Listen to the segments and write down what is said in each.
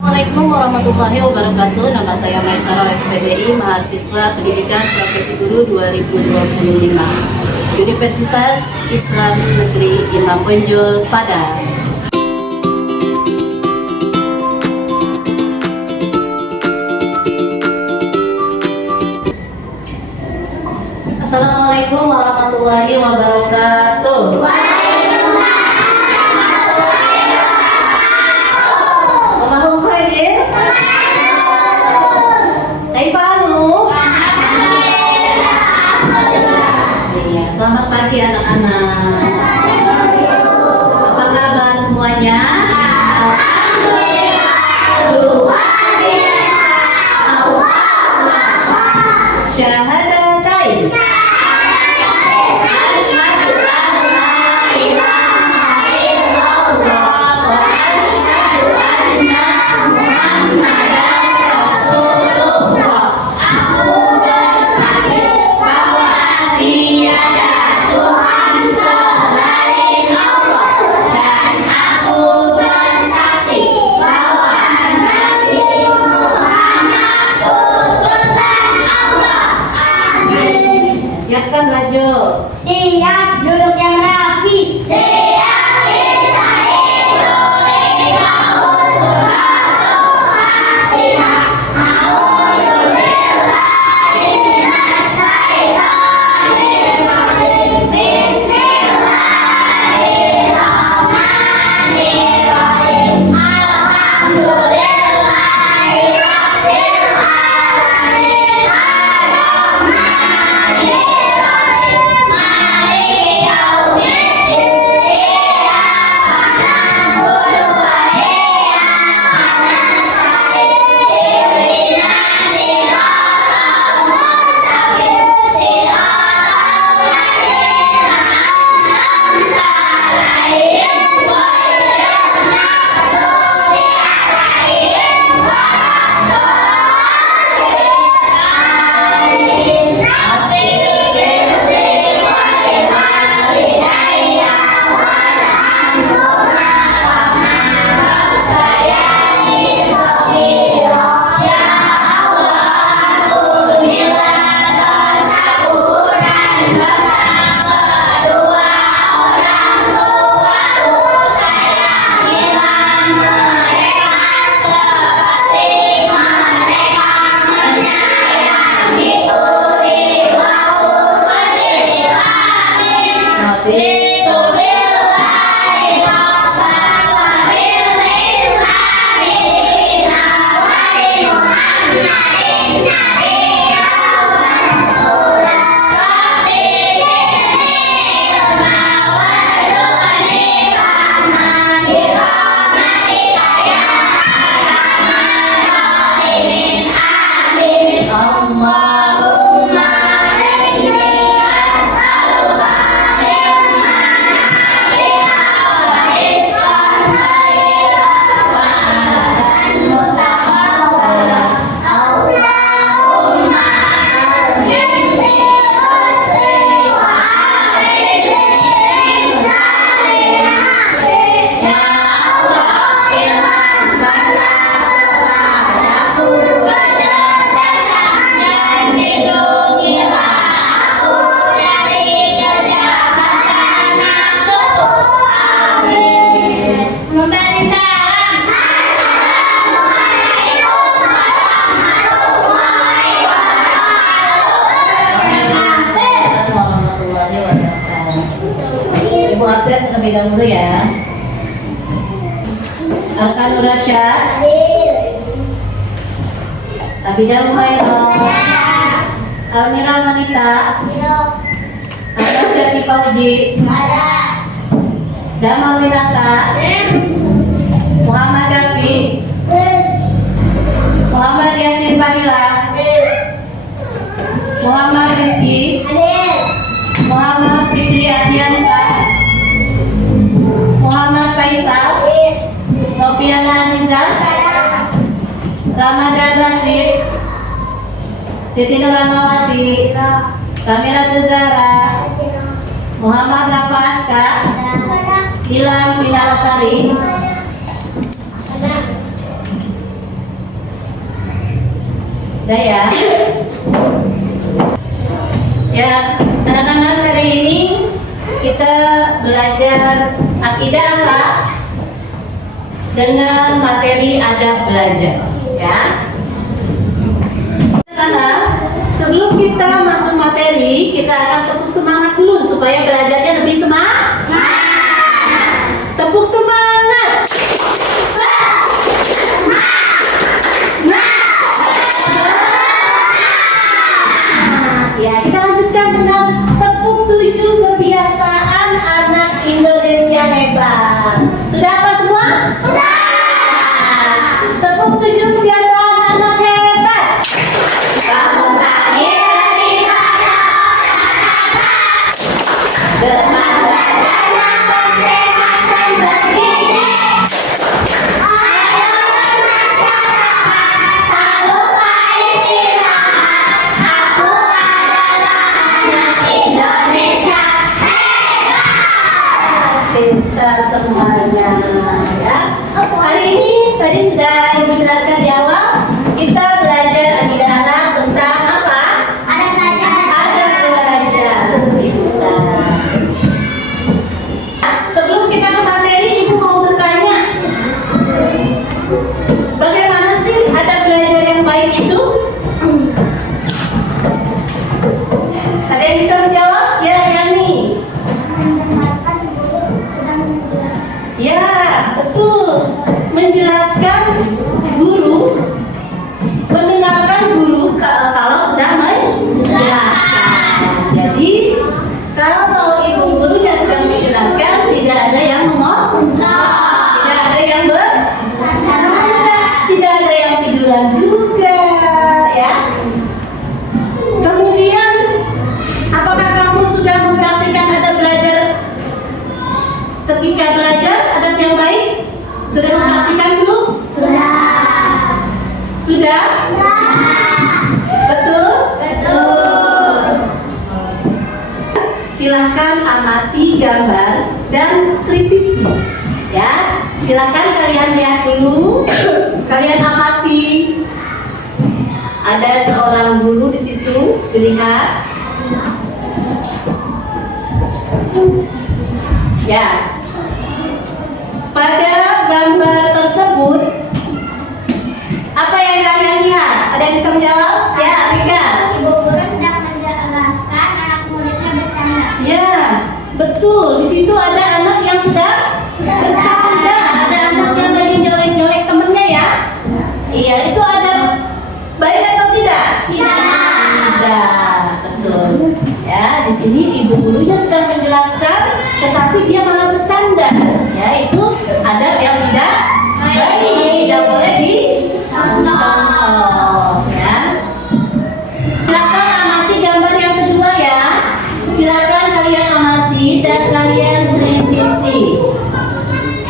Assalamualaikum warahmatullahi wabarakatuh. Nama saya Maisarah SPDI, mahasiswa Pendidikan Profesi Guru 2025, Universitas Islam Negeri Imam Bonjol, Padang. Assalamualaikum warahmatullahi wabarakatuh. Selamat pagi anak-anak. Apa kabar semuanya? Luar biasa. Syahadatain. Asyhadu an la ilaha illallah wa asyhadu anna Muhammadan Rasulullah. Aku bersaksi bahwa tiada Tuhan selain Allah, dan aku bersaksi bahwa Nabi Muhammad utusan Allah. Amin. Siapkan Rajo. Siap, duduk yang rapi. Siap, kita ikuti suratul Fatihah. A'udzubillahi minas syaitonir rajim. Bismillahirrahmanirrahim. Alhamdulillahi rabbil alamin. Ar-Rahmanirrahim. Maliki yaumiddin. Iyyaka na'budu wa iyyaka nasta'in. Ihdinas siratal mustaqim. Siratal ladzina an'amta 'alaihim ghairil maghdubi 'alaihim waladdallin. Amin. Rabbil firli wal walidayya warhamhuma kama rabbayani shaghira. Ya Allah, ampunilah dosaku dan dosa kedua orang tuaku. Sayangilah mereka seperti mereka menyayangiku. Jiwaku berdiri. Amin. Raditu billahi rabban wa bil islami dinan wa bi Muhammadin nabiyyan wa rasulan. Rabbi zidni ilma warzuqni fahman bi rahmatika ya arhamar rahimin. Amin. Allahumma inni as'aluka ilman nafi'an wa rizqan thayyiban wa amalan mutaqabbalan. Allahumma allimni rusli wa a'inni min syarri nafsi. Ya Allah, ilhamkanlah kepadaku kecerdasan dan lindungilah aku dari kejahatan nafsuku. Amin. Memberi salam. Assalamualaikum warahmatullahi wabarakatuh. Warahmatullahi wabarakatuh. Ibu absen terlebih dahulu ya. Alkanur Rasyad, Abida Muhairah, Almira Manita, Ada Ferdi Fauji, Damal Winata, Muhammad Dafi, Muhammad Yasin Fadila, Muhammad Rizki, Muhammad Fikri Adiansa, Muhammad Faisal, Nopiana Azizah, Ramadan Rasid, Siti Nurmawati, Kamila Tuzara, Muhammad Rafa Aska, Ilham Pinalasari, Udah ya. Ya, anak-anak, hari ini kita belajar akidah akhlak dengan materi adab belajar, ya. Anak-anak, sebelum kita masuk materi, kita akan tepuk semangat dulu supaya belajarnya lebih semangat. Tepuk semangat. Ya, kita lanjutkan dengan tepuk 7 kebiasaan anak Indonesia hebat. Sudah apa semua? Sudah. Tepuk 7 kebiasaan anak hebat. Kamu lahir daripada orang hebat. Demam belajar yang sehat dan bergizi. Ayo bermasyarakat, tak lupa istirahat. Aku Indonesia hebat. Kita semuanya, ya. Hari ini tadi sudah Ibu jelaskan di awal, kita belajar akidah anak tentang apa? Adab belajar kita. Sebelum kita ke materi, Ibu mau bertanya, bagaimana sih adab belajar yang baik itu? Ada yang bisa menjawab? Ya, Yani. Ya, betul. Menjelaskan guru, mendengarkan guru kalau sedang menjelaskan. Jadi, kalau ibu gurunya sedang menjelaskan, tidak ada yang ngomong, tidak ada yang bercanda, tidak ada yang tiduran juga, ya. Kemudian, apakah kamu sudah mempraktikkan adab belajar ketika belajar adab yang baik? Sudah mempraktikkan belum? Sudah? Betul? Silahkan amati gambar dan kritisi, ya. Silahkan kalian lihat dulu, kalian amati. Ada seorang guru di situ, dilihat. Ya. Pada gambar tersebut, apa yang kalian lihat? Ada yang bisa menjawab? Ya, Rika. Ibu guru sedang menjelaskan, anak muridnya bercanda. Ya, betul. Di situ ada anak yang sedang bercanda, ada anak yang lagi nyolek-nyolek temennya, ya. Iya, itu ada baik atau tidak? Tidak, betul. Ya, di sini ibu gurunya sedang menjelaskan, tetapi dia malah bercanda. Ya, itu adab yang tidak baik, tidak boleh dicontoh. Ya. Silakan amati gambar yang kedua, ya. Silakan kalian amati dan kalian kritisi.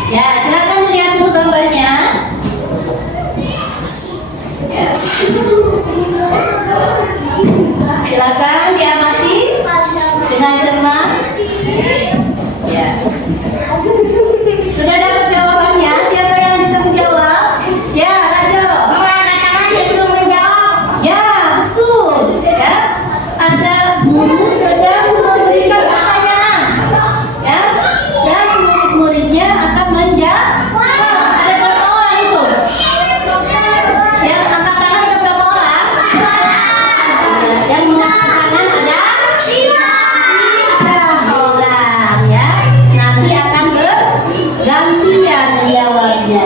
Ya, silakan lihat dulu gambarnya. Ya. Silakan diamati dengan cermat. Ya. Sudah dapat jawabannya? Siapa yang bisa menjawab? Ya, Rajo. Ya, betul. Ya, ada guru sedang memberikan pertanyaan, ya, dan murid-muridnya akan menjawab. Ada berapa orang itu? Yang angkat tangan ada berapa orang? Yang mengangkat tangan ada 3 orang, ya. Nanti akan bergantian menjawabnya.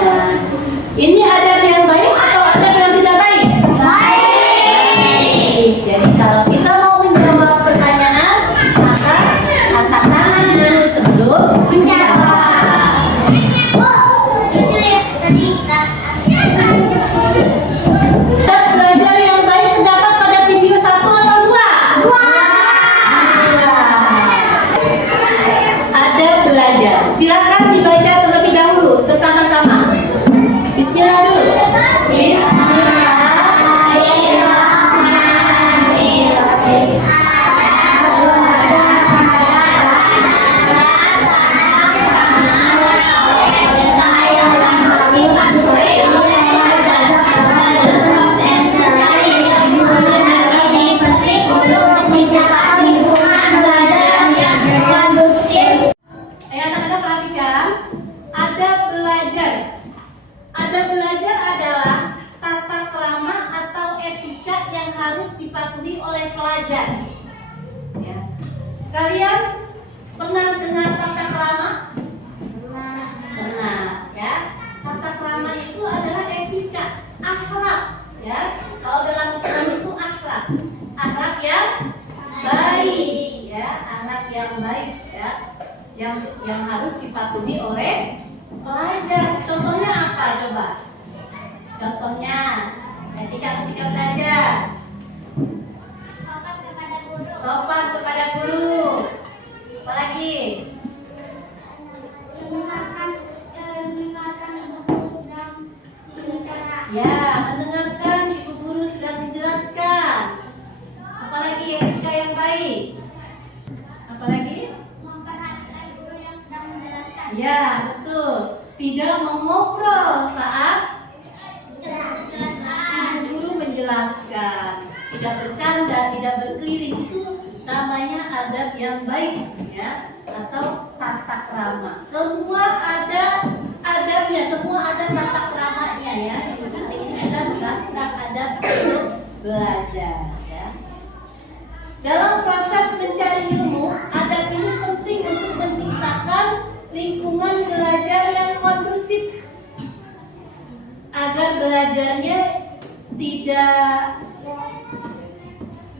Ini adab yang baik atau adab yang tidak baik? Baik. Jadi kalau kita mau menjawab pertanyaan, maka angkat tangan dulu sebelum menjawab. Adab belajar yang baik terdapat pada video 1 atau 2? 2. Adab belajar. Silakan dibaca terlebih dahulu bersama-sama. Bismillah dulu. Bismillahirrahmanirrahim. yang harus dipatuhi oleh pelajar. Contohnya apa coba? Contohnya ketika belajar. Sopan kepada guru. Apalagi? Mendengarkan ibu guru sedang berbicara. Ya, mendengarkan ibu guru sedang menjelaskan. Apalagi etika yang baik? Apalagi? Memperhatikan guru yang sedang menjelaskan. Ya, betul. Tidak mengobrol saat ibu guru menjelaskan. Tidak bercanda, tidak berkeliling, itu namanya adab yang baik, ya, atau tata krama. Semua ada adabnya, semua ada tata kramanya, ya. Hari ini kita bahas tentang adab untuk belajar, ya. Dalam proses mencari ilmu, adab ini penting untuk menciptakan lingkungan belajar yang kondusif agar belajarnya tidak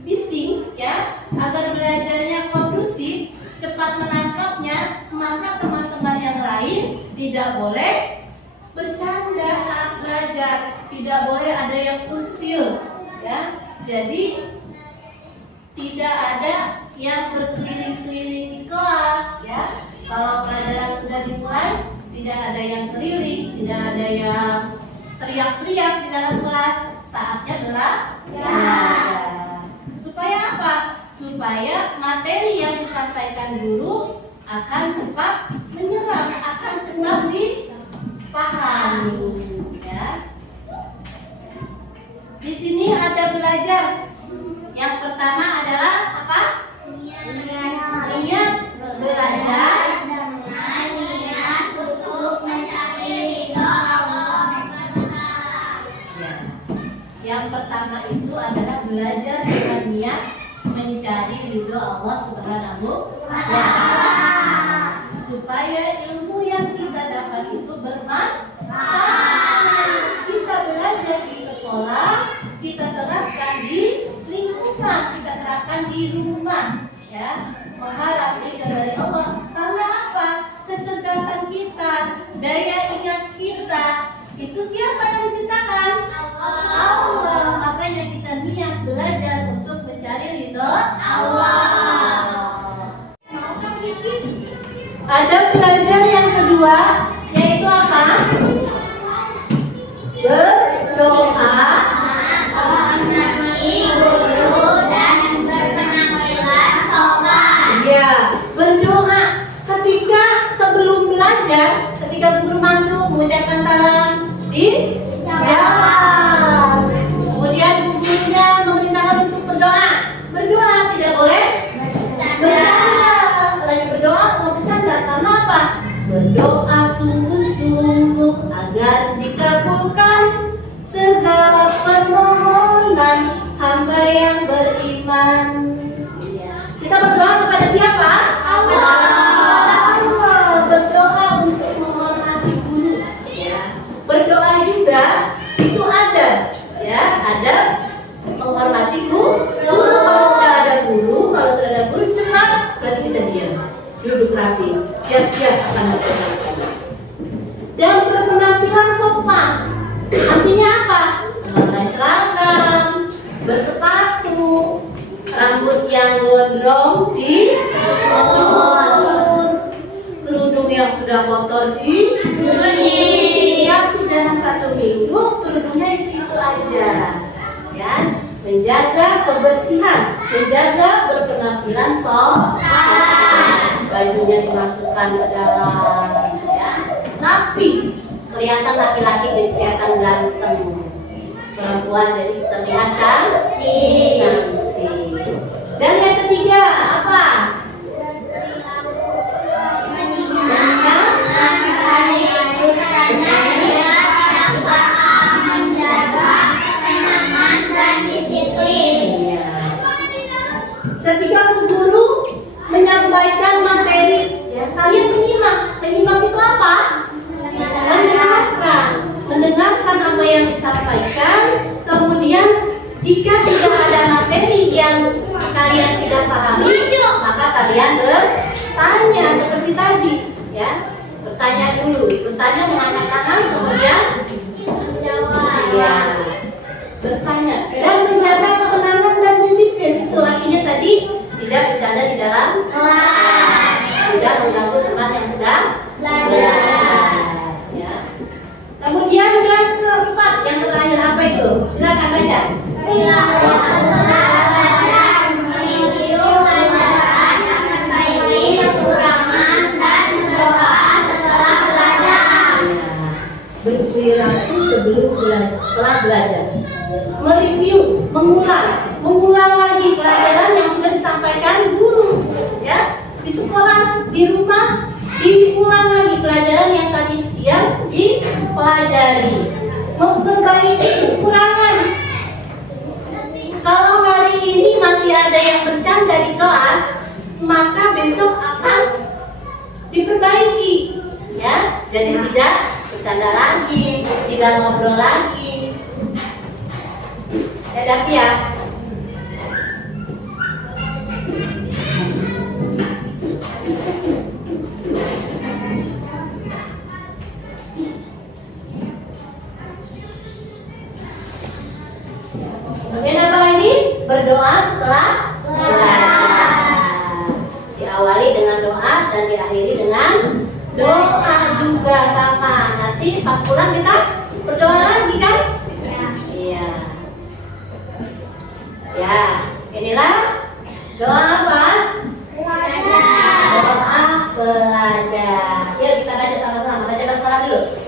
bising, ya, agar belajarnya kondusif, cepat menangkapnya. Maka teman-teman yang lain tidak boleh bercanda saat belajar, tidak boleh ada yang usil, ya. Jadi tidak ada yang berkeliling-keliling di kelas, ya. Kalau pelajaran sudah dimulai, tidak ada yang keliling, tidak ada yang teriak-teriak di dalam kelas. Saatnya belajar. Supaya apa? Supaya materi yang disampaikan guru akan cepat menyerap, akan cepat dipahami, ya. Di sini ada belajar. Yang pertama adalah apa? Niat belajar. Yang pertama itu adalah belajar dengan niat mencari ridho Allah Subhanahu wa Ta'ala, supaya ilmu yang kita dapat itu bermanfaat. Kita belajar di sekolah, kita terapkan di lingkungan, kita terapkan di rumah, ya. Mengharap ridho dari Allah. Karena apa? Kecerdasan kita, daya ingat kita, itu siapa yang menciptakan? Allah. Makanya kita niat belajar untuk mencari ridho Allah. Ada belajar yang kedua, yaitu apa? Berdoa, ya, berdoa ketika sebelum belajar, ketika guru masuk mengucapkan salam di jalan. Kemudian gurunya memerintahkan untuk berdoa. Berdoa tidak boleh bercanda. Selain berdoa nggak bercanda. Karena apa? Berdoa sungguh-sungguh agar dikabulkan segala permohonan hamba yang beriman. Kita berdoa kepada siapa? Allah. Kepada Allah. Berdoa untuk menghormati guru, ya. Berdoa juga itu ada, ya, ada menghormati guru. Kalau sudah ada guru, cepat berarti kita diam, duduk rapi, siap-siap akan berpenampilan. Dan berpenampilan sopan, artinya apa? Memakai seragam, bersepatu, rambut yang gondrong kerudung yang sudah kotor dicuci. Tapi jangan 1 minggu kerudungnya itu aja, ya. Menjaga kebersihan, menjaga berpenampilan sopan, bajunya dimasukkan ke dalam, ya, rapi, kelihatan laki-laki jadi kelihatan ganteng, perempuan jadi terlihat cantik. Dan yang ketiga apa? Ketika Bu Guru menyampaikan materi, ya, kalian menyimak. Menyimak itu apa? Mendengarkan apa yang disampaikan. Kemudian jika tidak ada materi yang kalian tidak pahami, maka kalian bertanya seperti tadi. dulu. Bertanya mengangkat tangan, kemudian ya bertanya dan menjaga ketenangan dan disiplin. Itu artinya tadi tidak bercanda di dalam kelas, tidak mengganggu teman yang sedang belajar. Ya. Kemudian yang keempat, yang terakhir apa itu? Silakan baca. Berperilaku sebelum belajar, setelah belajar. Mereview, mengulang lagi pelajaran yang sudah disampaikan guru, ya, di sekolah, di rumah, diulang lagi pelajaran yang tadi siang dipelajari. Memperbaiki kekurangan. Kalau hari ini masih ada yang bercanda di kelas, maka besok akan diperbaiki, ya. Jadi tidak bercanda lagi, tidak ngobrol lagi. Hadapi ya. Kemudian apa lagi? Berdoa setelah belajar. Diawali dengan doa dan diakhiri dengan doa juga sama. Nanti pas pulang kita berdoa lagi kan? Iya. Ya, inilah doa apa? Doa belajar. Yuk kita baca sama-sama. Baca basmalah dulu.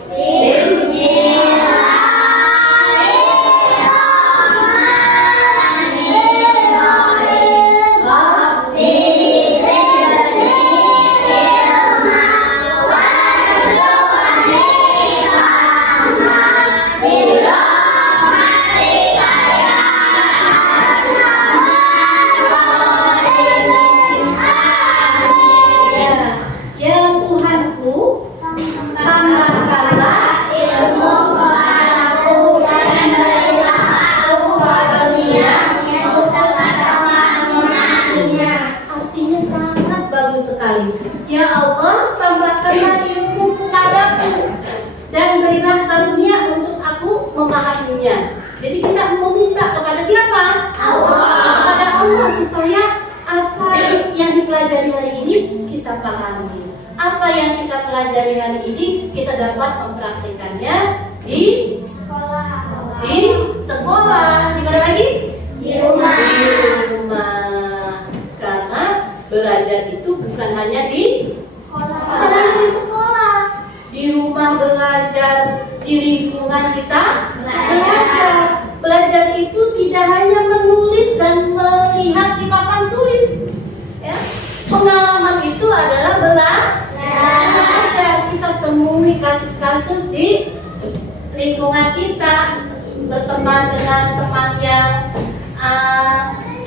Ya Allah, tambahkanlah ilmu kepadaku dan berilah karunia untuk aku memahaminya. Jadi kita meminta kepada siapa? Allah. Kepada Allah supaya apa yang dipelajari hari ini kita pahami. Apa yang kita pelajari hari ini kita dapat mempraktikkannya di sekolah. Di mana lagi? Di rumah. Karena belajar itu bukan hanya di sekolah, di rumah belajar, di lingkungan kita belajar. Belajar itu tidak hanya menulis dan melihat di papan tulis, ya. Pengalaman itu adalah belajar. Kita temui kasus-kasus di lingkungan kita, berteman dengan teman yang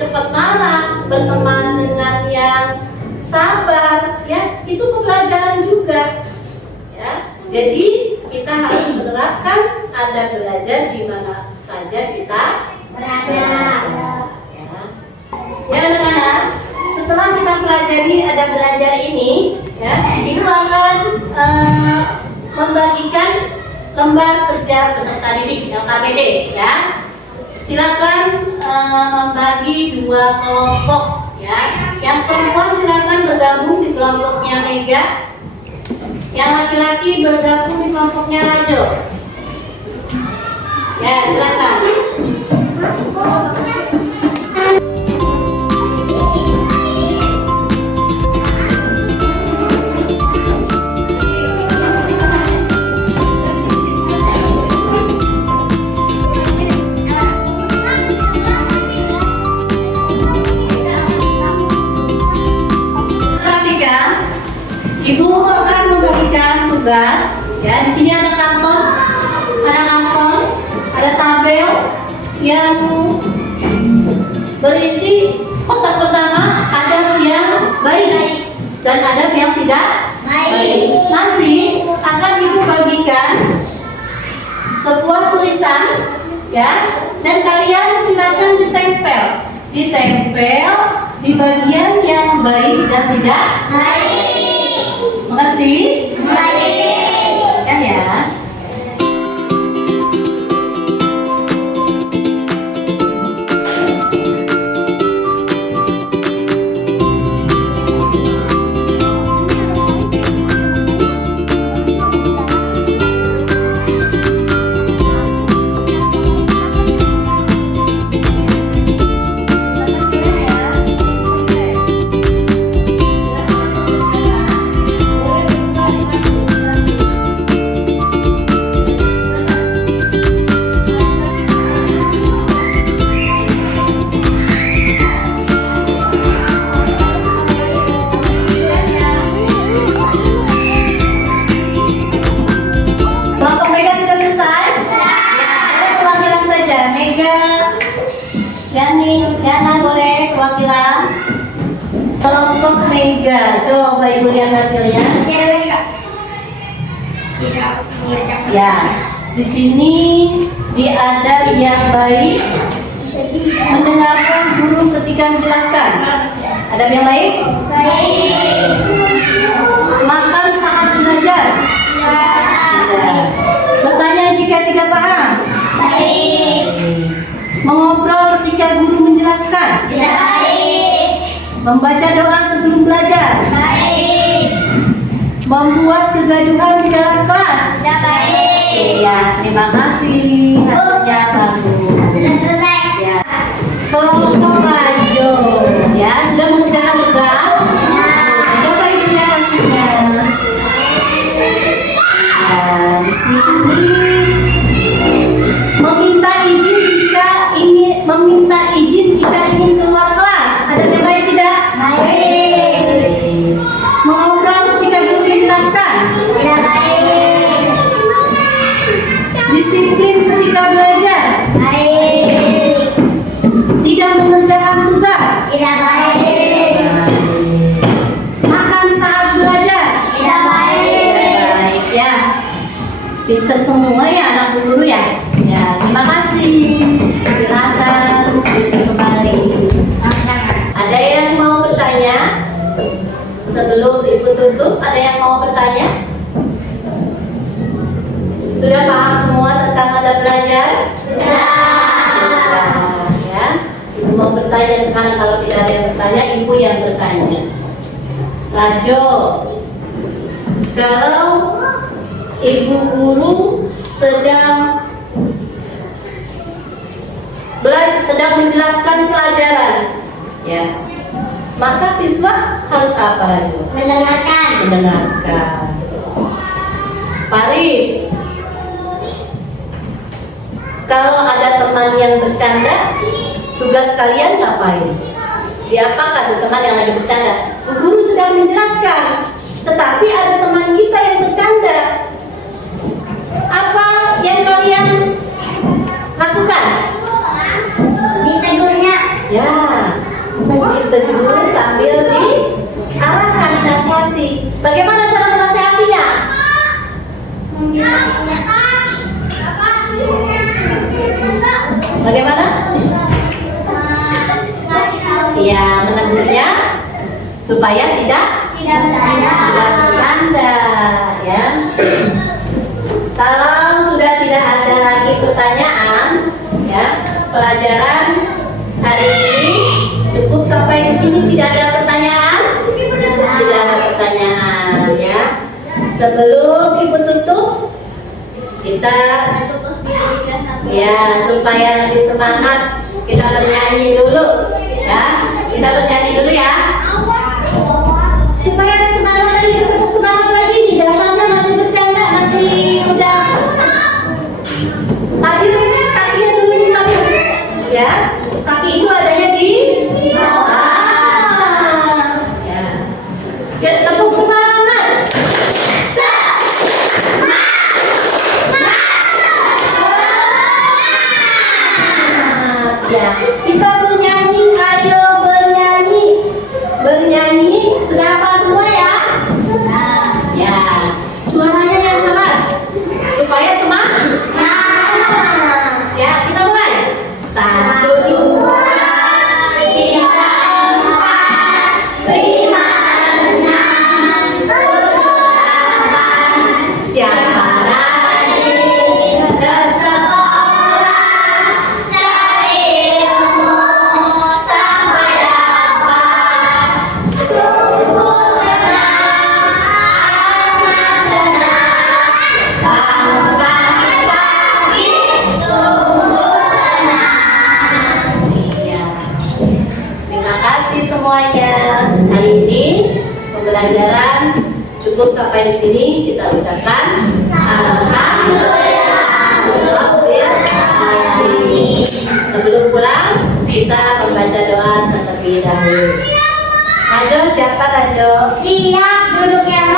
cepat marah, berteman dengan yang sabar, ya, itu pembelajaran juga, ya. Jadi kita harus menerapkan ada belajar di mana saja kita berada, ya. Ya anak-anak, setelah kita pelajari ada belajar ini, ya, ibu akan membagikan lembar kerja peserta didik LKPD, ya. Silakan membagi dua kelompok, ya. Yang perempuan silakan bergabung di kelompoknya Mega. Yang laki-laki bergabung di kelompoknya Rajo. Ya, silakan. Ibu akan membagikan tugas, ya. Di sini ada kantong, ada tabel yang berisi kotak pertama adab yang baik dan adab yang tidak baik. Nanti akan ibu bagikan sebuah tulisan, ya, dan kalian silakan ditempel di bagian yang baik dan tidak baik. Mengerti? Baik. Bapak Ibu lihat hasilnya. Ya, di sini di adab yang baik mendengarkan guru ketika menjelaskan. Adab yang baik? Makan saat belajar. Ya. Bertanya jika tidak paham. Mengobrol ketika guru menjelaskan. Membaca doa sebelum belajar. Membuat kegaduhan di dalam kelas. Iya, terima kasih. Hasilnya bagus. Ya. Kelompok Rajo, ya sudah mengerjakan tugas. Coba ibu lihat hasilnya. Ya, di sini meminta izin jika ingin keluar kelas. Ada yang baik tidak? Mengobrol ketika guru menjelaskan. Disiplin ketika belajar. Tidak mengerjakan tugas. Makan saat belajar. Baik ya. Pinter semua ya anak guru ya. Ya, terima kasih. Silakan kembali. Ada yang mau bertanya? Sebelum ibu tutup, ada yang mau bertanya? Sudah paham semua tentang adab belajar? Sudah. Ya. Ibu mau bertanya sekarang, kalau tidak ada yang bertanya, ibu yang bertanya. Rajo, kalau ibu guru sedang menjelaskan pelajaran, ya, maka siswa harus apa, Rajo? Mendengarkan. Paris, kalau ada teman yang bercanda, tugas kalian ngapain? Diapakan tuh teman yang lagi bercanda? Guru sedang menjelaskan, tetapi ada teman kita yang bercanda. Apa yang kalian lakukan? Ya, ditegur sambil diarahkan, dinasihati. Bagaimana cara menasihatinya? Bagaimana? Ya, menegurnya supaya tidak bercanda, ya. Kalau sudah tidak ada lagi pertanyaan, ya, pelajaran hari ini cukup sampai di sini. Tidak ada pertanyaan? Tidak ada pertanyaan, ya. Sebelum ibu tutup, kita ya supaya lebih semangat kita bernyanyi dulu, ya. Kita bernyanyi dulu ya. Supaya semangat lagi, semangat lagi. Di dasarnya masih bercanda, masih udah. Hadir ini kakinya dulu hadir, ya. Kaki itu adanya di bawah. Ya. Tepuk semangat. Ya, kita bernyanyi, ayo bernyanyi. Bernyanyi, sudah hafal semua ya? Ya, suaranya yang keras supaya semangat. Ya, kita mulai. 1, 2, 3, 4, 5, 6, 7, 8. Siapa rajin ke sekolah, cari ilmu sampai dapat. Sungguh senang, amat senang. Bangun pagi-pagi, sungguh senang. Iya. Terima kasih semuanya. Hari ini pembelajaran cukup sampai di sini. Kita ucapkan alhamdulillah. Sebelum pulang, kita membaca doa terlebih dahulu. Rajo, siapa Rajo? Siap, duduk yang